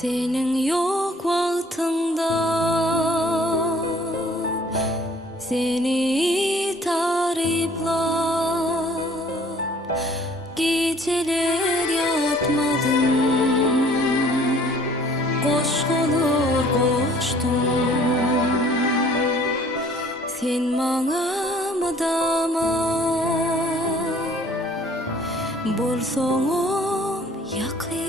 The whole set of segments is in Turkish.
Senin yok vaktında seni tarifler, geceler yatmadım, koşulur koştum. Sen bana mıdama bolsoňum ýakyn,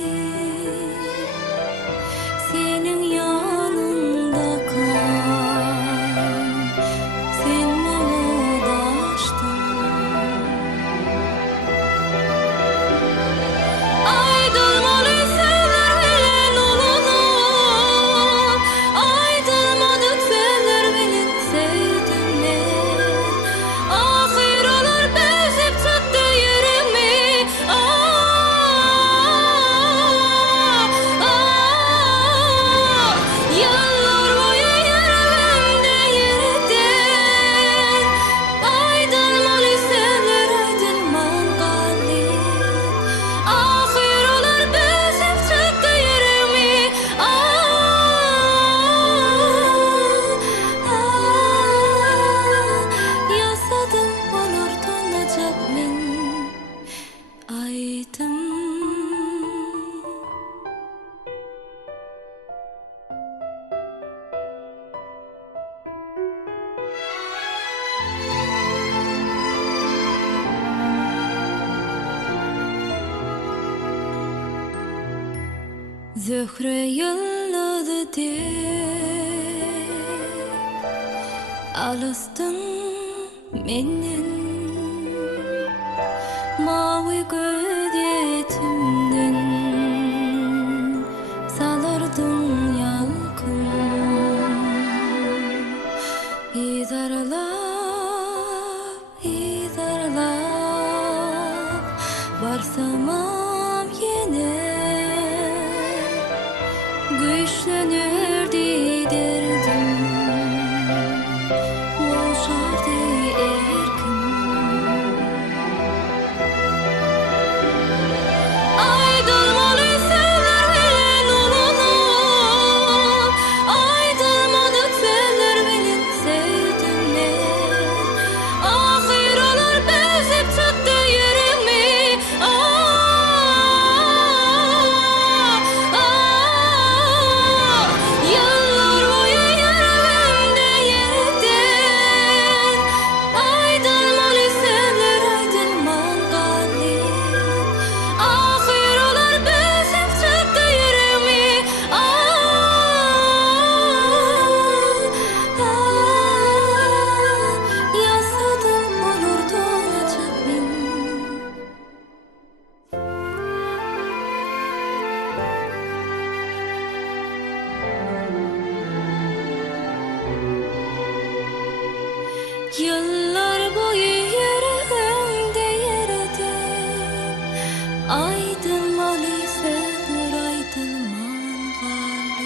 senin yanında kal, sen bana daşdın. Aydılmaly sever bilen ulunu, aydylmadyk sever bilen sevdim men. Ahir olur bezip çykdy ýerimi, yıllar boyu yüreğimde yerden. Aydılmaly sever aydylman galip, ahir olur bezip çykdy ýerimi, yasadım olurdunacak men aydım. Zöhre yılladı dep alystın menden, mawy göz ýetimden salardın ýalkyn. Izarlap barsamam ýene güýçlenirdi derdim, boşardy erkim. Aydylmaly sever bilen ulunu, aydylmadyk sever bilen sevdim men. Ahir olur bezip çykdy ýerimi, yıllar boyu yüreğimde yerden. Aydylmaly sever aydylman galip, ahir olur bezip çykdy ýerimi, yasadım olurdunacak men. Yıllar boyu yüreğimde yerden. Aydylmaly sever aydylman galip,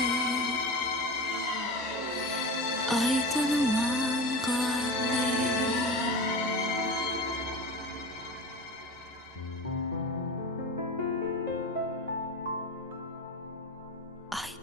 aydylman galip. Aydylman